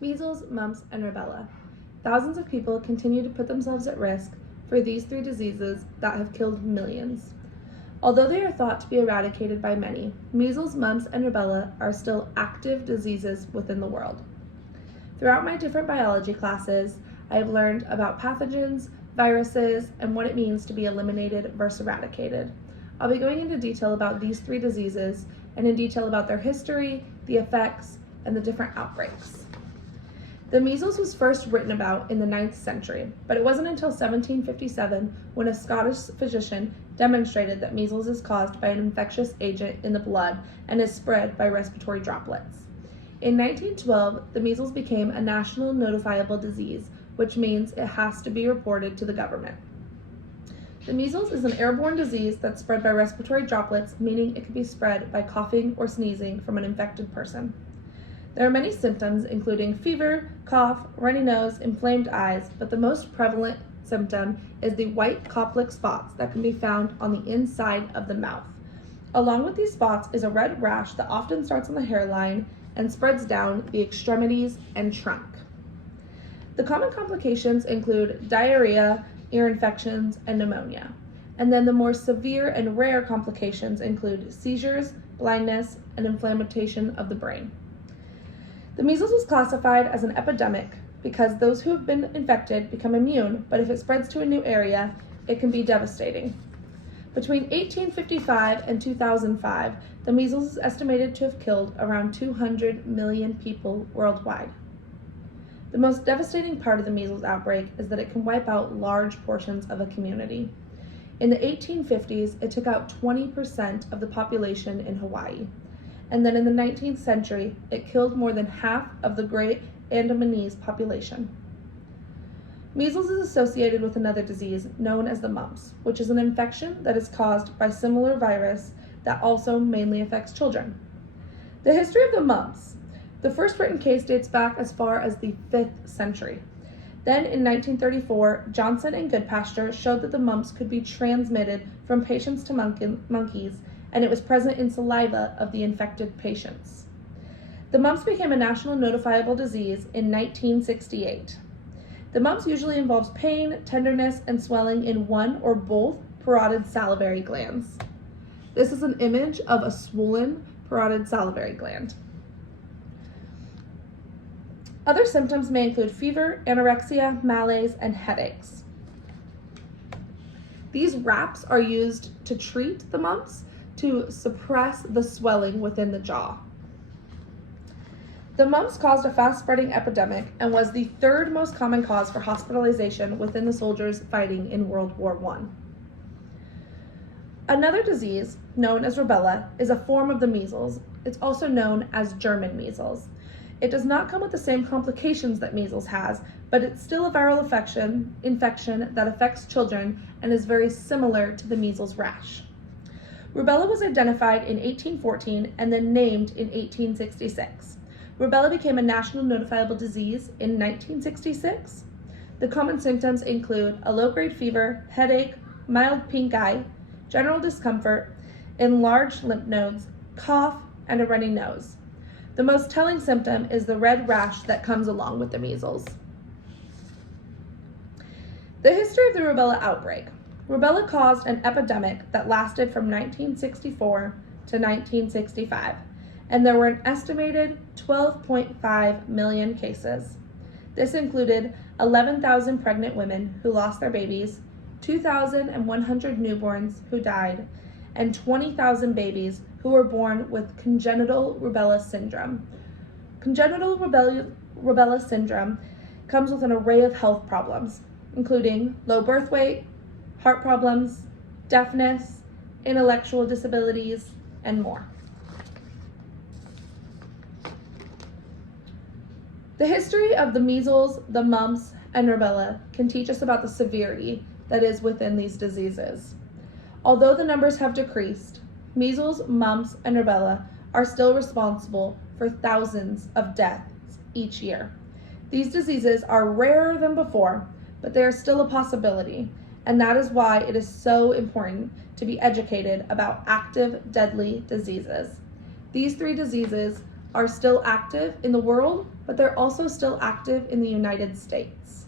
Measles, mumps, and rubella. Thousands of people continue to put themselves at risk for these three diseases that have killed millions. Although they are thought to be eradicated by many, measles, mumps, and rubella are still active diseases within the world. Throughout my different biology classes, I have learned about pathogens, viruses, and what it means to be eliminated versus eradicated. I'll be going into detail about these three diseases and in detail about their history, the effects, and the different outbreaks. The measles was first written about in the 9th century, but it wasn't until 1757 when a Scottish physician demonstrated that measles is caused by an infectious agent in the blood and is spread by respiratory droplets. In 1912, the measles became a national notifiable disease, which means it has to be reported to the government. The measles is an airborne disease that's spread by respiratory droplets, meaning it can be spread by coughing or sneezing from an infected person. There are many symptoms, including fever, cough, runny nose, inflamed eyes, but the most prevalent symptom is the white coptic spots that can be found on the inside of the mouth. Along with these spots is a red rash that often starts on the hairline and spreads down the extremities and trunk. The common complications include diarrhea, ear infections, and pneumonia. And then the more severe and rare complications include seizures, blindness, and inflammation of the brain. The measles was classified as an epidemic because those who have been infected become immune, but if it spreads to a new area, it can be devastating. Between 1855 and 2005, the measles is estimated to have killed around 200 million people worldwide. The most devastating part of the measles outbreak is that it can wipe out large portions of a community. In the 1850s, it took out 20% of the population in Hawaii. And then in the 19th century, it killed more than half of the Great Andamanese population. Measles is associated with another disease known as the mumps, which is an infection that is caused by similar virus that also mainly affects children. The history of the mumps. The first written case dates back as far as the 5th century. Then in 1934, Johnson and Goodpasture showed that the mumps could be transmitted from patients to monkeys, and it was present in saliva of the infected patients. The mumps became a national notifiable disease in 1968. The mumps usually involves pain, tenderness, and swelling in one or both parotid salivary glands. This is an image of a swollen parotid salivary gland. Other symptoms may include fever, anorexia, malaise, and headaches. These wraps are used to treat the mumps to suppress the swelling within the jaw. The mumps caused a fast-spreading epidemic and was the third most common cause for hospitalization within the soldiers fighting in World War I. Another disease, known as rubella, is a form of the measles. It's also known as German measles. It does not come with the same complications that measles has, but it's still a viral infection that affects children and is very similar to the measles rash. Rubella was identified in 1814 and then named in 1866. Rubella became a national notifiable disease in 1966. The common symptoms include a low-grade fever, headache, mild pink eye, general discomfort, enlarged lymph nodes, cough, and a runny nose. The most telling symptom is the red rash that comes along with the measles. The history of the rubella outbreak. Rubella caused an epidemic that lasted from 1964 to 1965, and there were an estimated 12.5 million cases. This included 11,000 pregnant women who lost their babies, 2,100 newborns who died, and 20,000 babies who were born with congenital rubella syndrome. Congenital rubella syndrome comes with an array of health problems, including low birth weight, heart problems, deafness, intellectual disabilities, and more. The history of the measles, the mumps, and rubella can teach us about the severity that is within these diseases. Although the numbers have decreased, measles, mumps, and rubella are still responsible for thousands of deaths each year. These diseases are rarer than before, but they are still a possibility, and that is why it is so important to be educated about active, deadly diseases. These three diseases are still active in the world, but they're also still active in the United States.